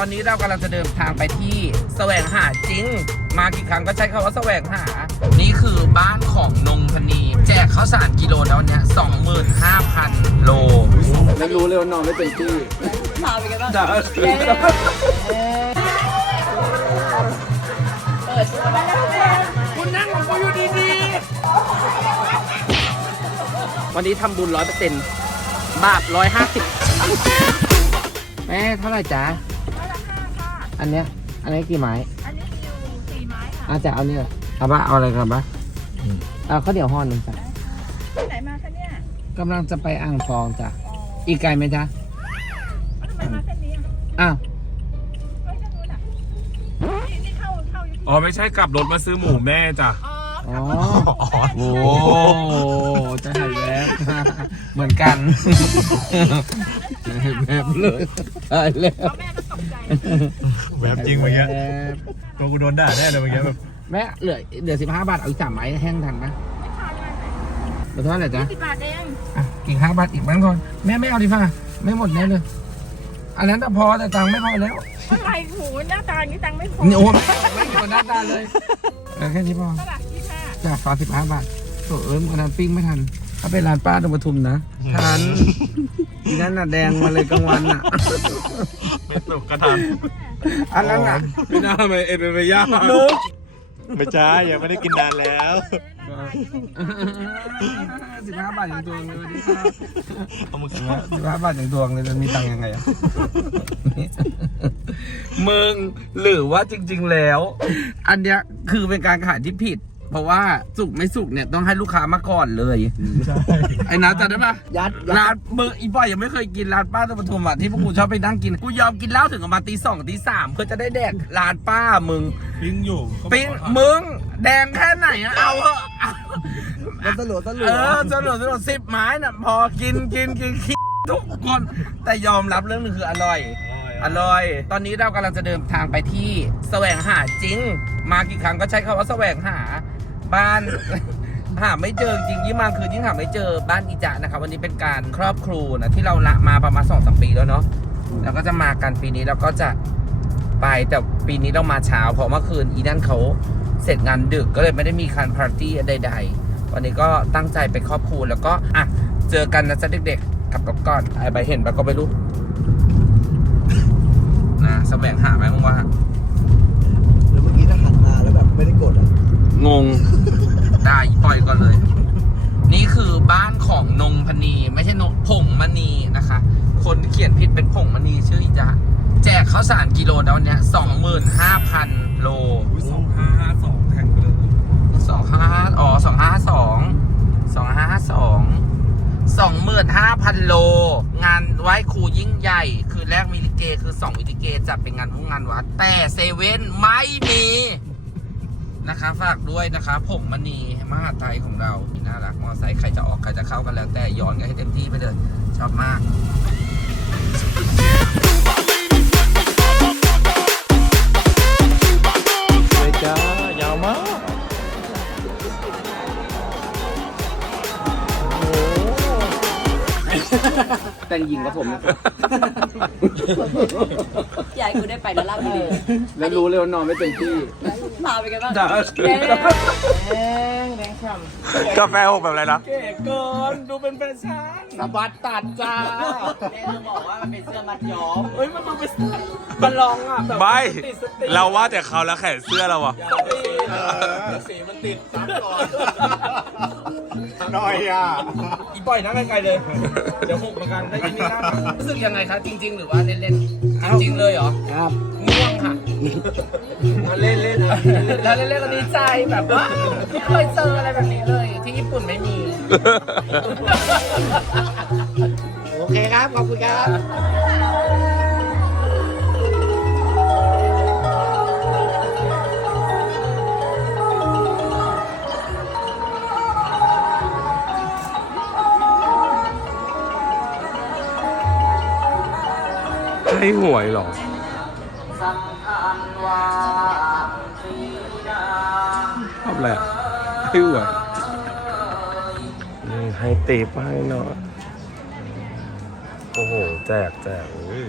ตอนนี้เรากำลังจะเดินทางไปที่แสวงหาจริง มากี่ครั้งก็ใช้คำว่าแสวงหา นี่คือบ้านของนงพนีแจกข้าวสารกิโลแล้วเนี่ย25,000โลแล้วรู้เลยว่านอนไม่เป็นที่พาไปกันบ้างด่าเปิดตัวได้แล้วแม่คุณนั่งของกูอยู่ดีๆ วันนี้ทำบุญร้อยเปอร์เซ็นต์บาทร้อยห้าสิบแม่เท่าไหร่จ๊ะ อันเนี้ย อันนี้กี่ไม้ อันนี้มีอยู่สี่ไม้ค่ะอาจะเอาเนี่ยเอาปะเอาอะไรกันปะเอาข้าวเหนียวห่อหนึ่งจ้ะที่ไหนมาคะเนี่ยกำลังจะไปอ่างทองจ้ะอีกไกลไหมจ๊ะทำไมมาเส้นนี้อะอ้าว เฮ้ยทางนู้นอะนี่นี่เข้าเข้าอยู่ที่อ๋อไม่ใช่กลับรถมาซื้อหมูแม่จ้ะ อ๋ออ๋อ โอ้จะหายแวบเหมือนกันหายแวบเลยหายแล้ว เอาแม่ก็ตกใจ แวบจริงเมื่อกี้แวบตัวกูโดนด่าแน่เลยเมื่อกี้แบบแม่เหลือเหลือสิบห้าบาทเอาอีกสามไม้แห้งทันไหมไม่ทานอะไรไหนเหลือเท่าไหร่จ๊ะสิบบาทเองอะกี่ห้าบาทอีกบ้างก่อนแม่ไม่เอาดีฟ่าไม่หมดแน่เลย อันนั้นแต่พอแต่ตังค์ไม่พอแล้วเท่าไหร่หูหน้าตาอย่างนี้ตังค์ไม่พอนี่โอ้ไม่อยู่หน้าตาเลยเออแค่นี้พอเท่าไหร่ยี่ห้าจากฟ้าสิบห้าบาทโถเอิ้มคนนั้นปิ้งไม่ทันถ้าเป็นร้านป้าตรงปทุมนะทันอีนั่นน่ะแดงมาเลยกลางวันน่ะไม่ต กกระทันอันนั้นน่ะไม่น่าไปเอ็นเป็นไปยากนุ๊กไม่ใช่ยังไม่ได้กินนานแล้วสิบห้าบาทอย่างดวงเลยดิครับเอามือสิบห้าบาทอย่างดวงเลยจะมีตังค์ยังไงอะมึงหรือว่าจริง ๆแล้ว อันเนี้ยคือเป็นการขายที่ผิด เพราะว่าสุกไม่สุกเนี่ยต้องให้ลูกค้ามาก่อนเลย ใช่ ไอ้น้ำจำได้ปะยัดร้านเบอร์อีบอยยังไม่เคยกินร้านป้าตะปทุมอะที่พวกกูชอบไปนั่งกินกูยอมกินเหล้าถึงประมาณตีสองตีสามเพื่อจะได้แดกร้านป้ามึงปิ้งอยู่ปิ้งมึงแดงแค่ไหนอะเอาเถอะเอามันตลกตลเอกอสนุกสนุกสิบไม้น่ะพอกินกินกินกินทุกคนแต่ยอมรับเรื่องหนึงคืออร่อย อร่อย ตอนนี้เรากำลังจะเดินทางไปที่แสวงหาจริง มากี่ครั้งก็ใช้คำว่าแสวงหา บ้าน หาไม่เจอจริงยิ่งมาคืนยิ่งหาไม่เจอบ้านอีจะนะครับวันนี้เป็นการครอบครูนะที่เราละมาประมาณสองสามปีแล้วเนาะแล้วก็จะมากันปีนี้เราก็จะไปแต่ปีนี้เรามาเช้าเพราะเมื่อคืนอีนั่นเขาเสร็จงานดึกก็เลยไม่ได้มีการปาร์ตี้ใด ๆ วันนี้ก็ตั้งใจไปครอบครูแล้วก็อะเจอกันนะจ๊ะเด็กๆกลับกับก่อนไอ้ใบเห็นปะก็ไม่รู้นะแสวงหาไหมมึงว่าแล้วเมื่อกี้ถ้าหันมาแล้วแบบไม่ได้กดอะงง ได้ปล่อยก่อนเลย นี่คือบ้านของนงพนีไม่ใช่นงผงมณีนะคะ คนเขียนผิดเป็นผงมณีชื่ออีจ๊ะแจกข้าวสารกิโลแล้วเนี้ยสองหมื่นห้าพันโลสองห้าห้าสองแข่งไปเลยสองห้าอ๋อสองห้าสองสองห้าสองสองหมื่นห้าพันโล งานไหว้ครูยิ่งใหญ่ คือแรกมีลิเก คือสองวิลิเกจัดเป็นงานพุ่งงานวัด แต่เซเว่นไม่มี นะคะฝากด้วยนะคะผงมณีมหาไทยของเราน่ารักมอไซค์ใครจะออกใครจะเข้ากันแล้วแต่ย้อนกันให้เต็มที่ไปเลยชอบมากเลยจ้ายาวมาก แต่งหญิงกับผมนะครับ ยายกูได้ไปแล้วล่าบุรีแล้วรู้เลยว่านอนไม่เป็นที่พาไปกันบ้างด่าแดงแดงแดงฉ่ำกาแฟหกแบบอะไรนะ เก๋เกินดูเป็นแฟชั่นสบัดตัดจ้าแม่จะบอกว่ามันเป็นเสื้อมัดย้อม เฮ้ยมันดูเป็นมันลองอะแบบไม่ ติดสติเราว่าแต่เขาแล้วแขนเสื้อเราอะสีมันติดซ้ำก่อน น้อยอะอีปล่อยนั่งไกลๆเลย เดี๋ยวหกเหมือนกันได้ยินไม่ได้รู้สึกยังไงคะจริง ๆ หรือว่าเล่นๆจริงๆเลยเหรอครับง่วงค่ะเล่นเล่นแล้วเล่นๆก็ดีใจแบบว่าไม่เคยเจออะไรแบบนี้เลย ที่ญี่ปุ่นไม่มี โอเคครับ ขอบคุณครับ ให้หวยหรอทำบอะไระให้หวยนี่ให้ตีป้ายเนาะโอ้โห แจกแจกอ้ย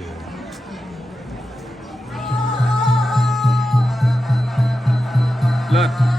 เลิศ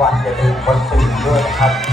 วันอย่าลืมคนตื่นด้วยนะครับ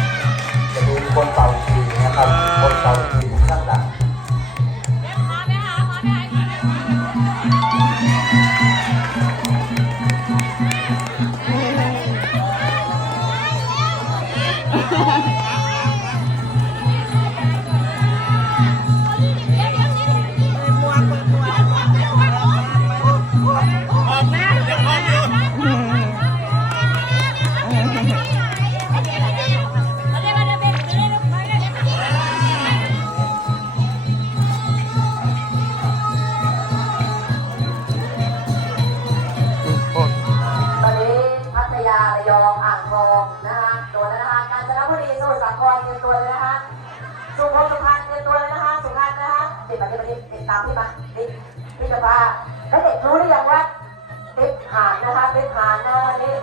นะคะติดหานนะวันนี้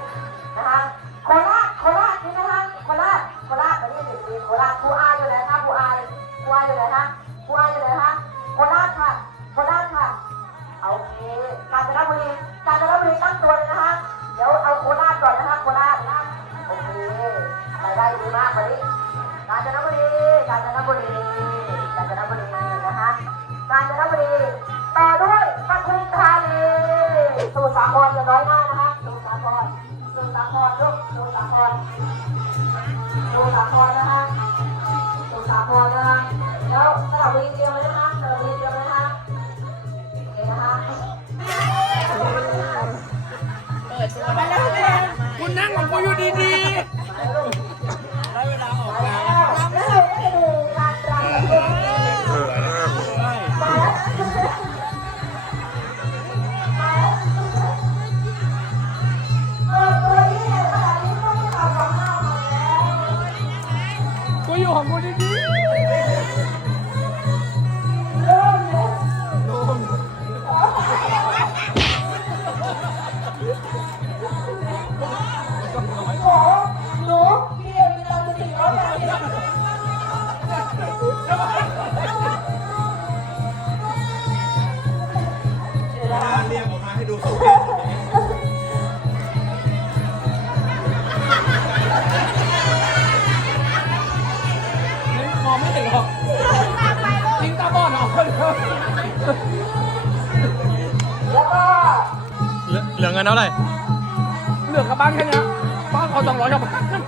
นะคะโคราชโคราชนี่นะคะโคราชโคราชวันนี้ถึงดีโคราชครูอายอยู่ไหนคะครูอาครูอายอยู่ไหนคะครูอายอยู่ไหนคะโคราชค่ะโคราชค่ะโอเคกาญจนบุรีกาญจนบุรีตั้งตัวเลยนะคะเดี๋ยวเอาโคราชก่อนนะคะโคราชโอเครายได้ดีมากวันนี้กาญจนบุรีกาญจนบุรีกาญจนบุรีนะคะกาญจนบุรี สมุทรสาครอย่าน้อยหน้านะคะสมุทรสาครสมุทรสาครลูกสมุทรสาครสมุทรสาครนะคะสมุทรสาครนะคะ แล้วสระบุรีเตรียมไว้นะคะสระบุรีเตรียมไว้นะคะโอเคนะคะคุณนั่งของกูอยู่ดีๆ งินเท่าไหร่เหลือกับบ้านแค่เนี้ยบ้านเขาสองร้อยกับบ้านแล้ว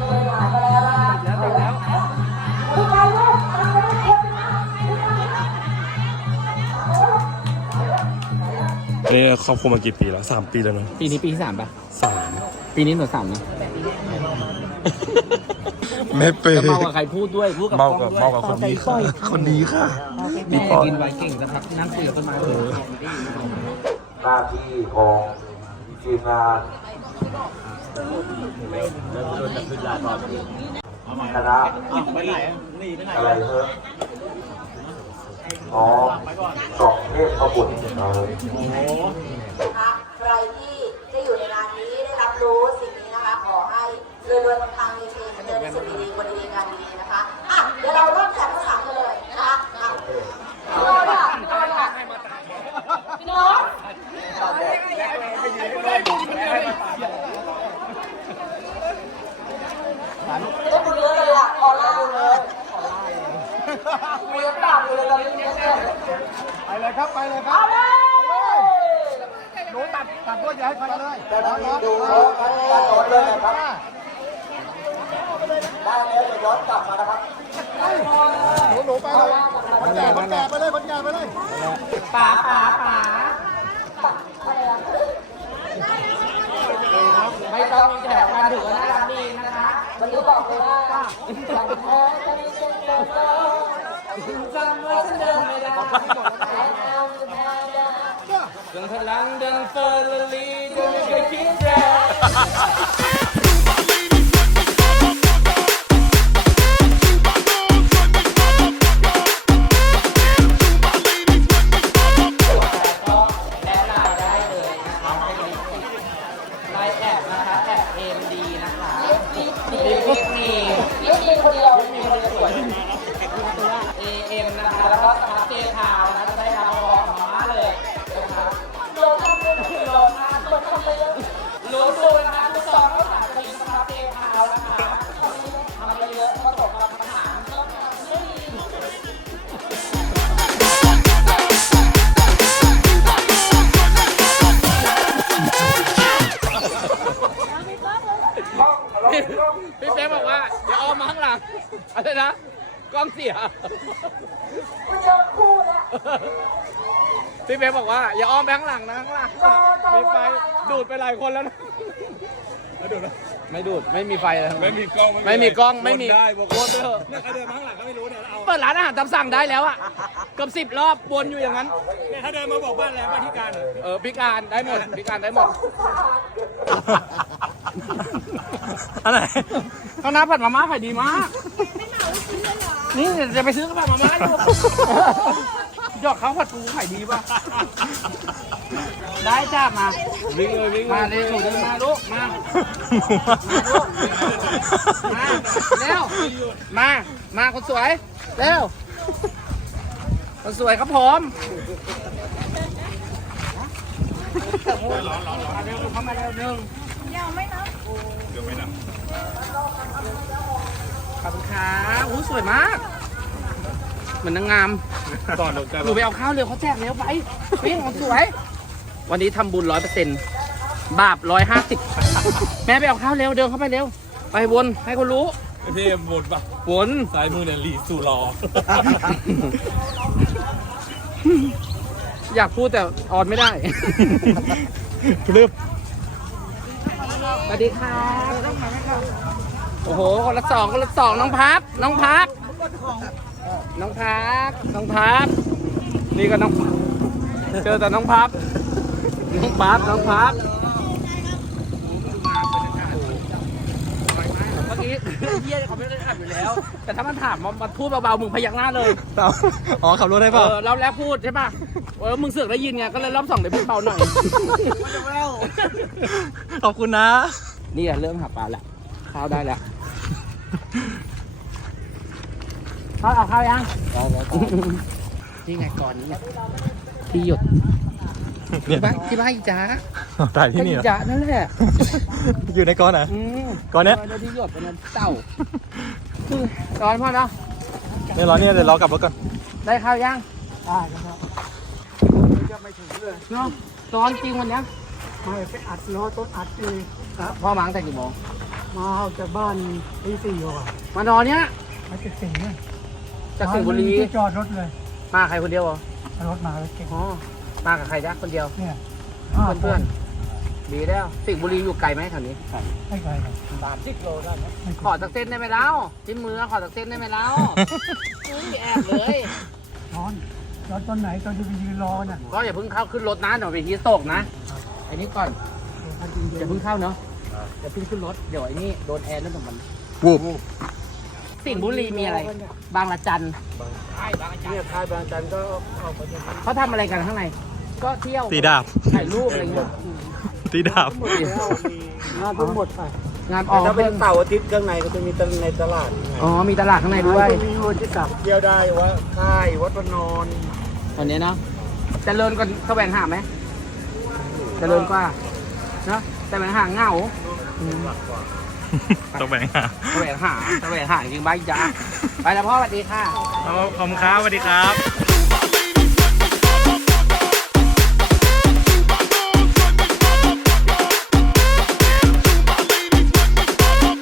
ตัวหายไปแล้วนะคะแล้วแล้วผู้ชายลูกตามไปลูกเทียบนะนี่ครอบครัวมากี่ปีแล้วสามปีแล้วเนอะปีนี้ปีที่สามปะสามปีนี้หนูสามนะแม่เป้จะเมากับใครพูดด้วยพูดกับเมาล้กัอบงด้วยเมากับคนนี้ค่ะคนนี้ค่ะ แม่กินไวน์เก่งนะครับนั่งคุยกับต้นไม้เออหน้าที่ของทีมงานคณะอะไรเพิ่มอ๋อสองเทพขบุตรเออนะคะใครที่ได้อยู่ในงานนี้ได้รับรู้สิ่งนี้นะคะ ขอให้เรื่อยๆทางมีเทเดินสุดดีๆคนดีๆงานดีๆนะคะอะเดี๋ยวเราเริ่มแจกข้าวสารกันเลยนะคะอะพี่โน้ตอะพี่โน้ตอะพี่โน้ต ก็ดูเยอะเลยอะออร่าดูเลยมีน้ำตาอยู่เลยตอนนี้เนี่ยไปเลยครับไปเลยครับเลยหนูตัดตัดด้วยอย่าให้ใครเลยแต่ตอนนี้ดูตัดหมดเลยนะครับได้แล้วจะย้อนกลับมานะครับหนูหนูไปเลยคนแก่คนแก่ไปเลยคนแก่ไปเลยป๋าป๋าป๋าไม่ต้องแถวกาถือนะ คะวันนี้บอกเลยว่าอย่งแท้จะไม่ใช่ตัวโตจำว่าฉันเดินไม่ได้แนะนำเดินพลังเดินเฟอร์รารี่เดินไม่เคยคิดแรงแนะนำได้เลน์แอดนะคะแอด AMD นะคะลิป ลิปลิปมีลิปมีคนเดียวมีคนสวย AM นะคะ แล้วก็สมาร์ทเจทาวนะคะ อะไรนะ กล้องเสีย กูเจอคู่แล้ว พี่เป๊บอกว่า อย่าอ้อมไปข้างหลังนะข้างหลังมีไฟดูดไปหลายคนแล้วนะไม่ดูดไม่มีไฟเลยไม่มีกล้องไม่มีกล้องไม่มีได้วนไปเถอะใครเดินมาข้างหลังก็ไม่รู้เนี่ยเอาเปิดร้านอาหารตามสั่งได้แล้วอะเกือบสิบรอบวนอยู่อย่างนั้น เนี่ยถ้าเดินมาบอกบ้านแล้วบ้านที่การเหรอเออพิการได้หมดพิการได้หมดอะไรข้างหน้าผัดมาม่าขายดีมาก นี่จะไปซื้อข้าวผัดมาม่าอยู่หยอกเขาผัดปูขายดีป่ะ ได้จ้ามา วิ่งเลยวิ่งมาเลยหนูเดินมาลูก มา มาเร็ว มา มาคนสวย เร็ว คนสวยครับผมมาเร็วเข้ามาเร็วหนึ่งยังไม่นะ ขอบคุณครับอู้สวยมาก เหมือนนางงาม ก่อนโดนใจหนูไปเอาข้าวเร็วเขาแจกเร็วไปวิ่งของสวย วันนี้ทำบุญร้อยเปอร์เซ็นต์บาปร้อยห้าสิบแม่ไปเอาข้าวเร็วเดินเข้าไปเร็ว ไปวนให้คนรู้พี่บนปะวนซ้ายมือเนี่ยหลีสู่รอ อยากพูดแต่ออนไม่ได้พรึบสวัสดีครับ โอ้โห คนละสองคนละสองน้องพัก น้องพัก น้องพัก น้องพัก นี่ก็น้อง เจอแต่น้องพัก น้องพัก น้องพักเมื่อกี้เฮียเขาไม่ได้อัดอยู่แล้ว แต่ถ้ามันถามมามาพูดเบาๆมึงพยักหน้าเลย อ๋อขับรถได้เอเปล่าอรอบแรกพูดใช่ป่ะเออมึงเสือกได้ยินไง ก็เลยรอบสองเลยพูดเบาหน่อย ขอบคุณนะ นี่อะเริ่มหาปลาแล้ว ข้าวได้แล้วข้าวเอาข้าวยังนี่ไงก่อนนี้ที่หยดเนี่ที่ยบ้านที่บ้านอีจ๋าถ่ายที่นี่อีเหรอจ๋านั่นแหละอยู่ในก้อนอะอืมก่อนเนี้ยดี๋วที่หยดเป็นเต่าคือร้อนพ่อเนาะเนี่ยรอเนี่ยเดี๋ยวรอกลับรถก่อนได้ข้าวยังได้แล้วครับจะไม่ถึงเลยเนาะร้อนจริงวันเนี้ยไม่ไปอัดล้อต้นอัดเองพ่อมาตั้งแต่กี่โมง มาออกจากบ้านตีสี่กว่ามานอนเนี้ยมาจากสิงห์เนี่ยจากสิงห์บุรีที่จอดรถเลยมาใครคนเดียวเหรอ เอารถมาแล้วเก่งอ๋อ มากับใครจ๊ะคนเดียว เนี่ยเพื่อนๆดีแล้ว สิงห์บุรีอยู่ไกลไหมแถวนี้ไม่ไกลครับสามสิบโลได้ไหมไม่ขไกลอสักเส้นได้ไหมเล่าจิ้มมือขอสักเส้นได้ไหมเล่าอุ้ยแอบเลย ร้อนร้อนตอนไหนตอนที่ไปยืนรอน่ะก็อย่าเพิ่งเข้าขึ้นรถนะเดี๋ยวไปฮีสโตกนะไอ้นี่ก่อนอย่าเพิ่งเข้าเนาะ อย่าเพิ่งขึ้นรถ เดี๋ยวไอ้นี่โดนแอร์นั่นของมันวูบสิงห์บุรีมีอะไร บางละจันเนี่ยคายบางจันก็ออกไปเขาทำอะไรกันข้างใน ก็เที่ยวตีดาบถ่ายรูปอะไรเงี้ยตีดาบงานทั้งหมดไปงานออกถ้าเป็นเสาร์อาทิตย์ข้างในก็จะมีตลาดในตลาดอ๋อมีตลาดข้างในด้วยมีวันที่สับเที่ยวได้ว่าค่ายวัดพระนอนตอนนี้เนาะเจริญกันแสวงหาไหมเจริญกว่าเนาะแสวงหาเหงา ต้องแบ่งหาแสวงหาแสวงหาจริงบ้าจ้าไปแล้วพ่อสวัสดีค่ะ ขอบคุณครับสวัสดีครับ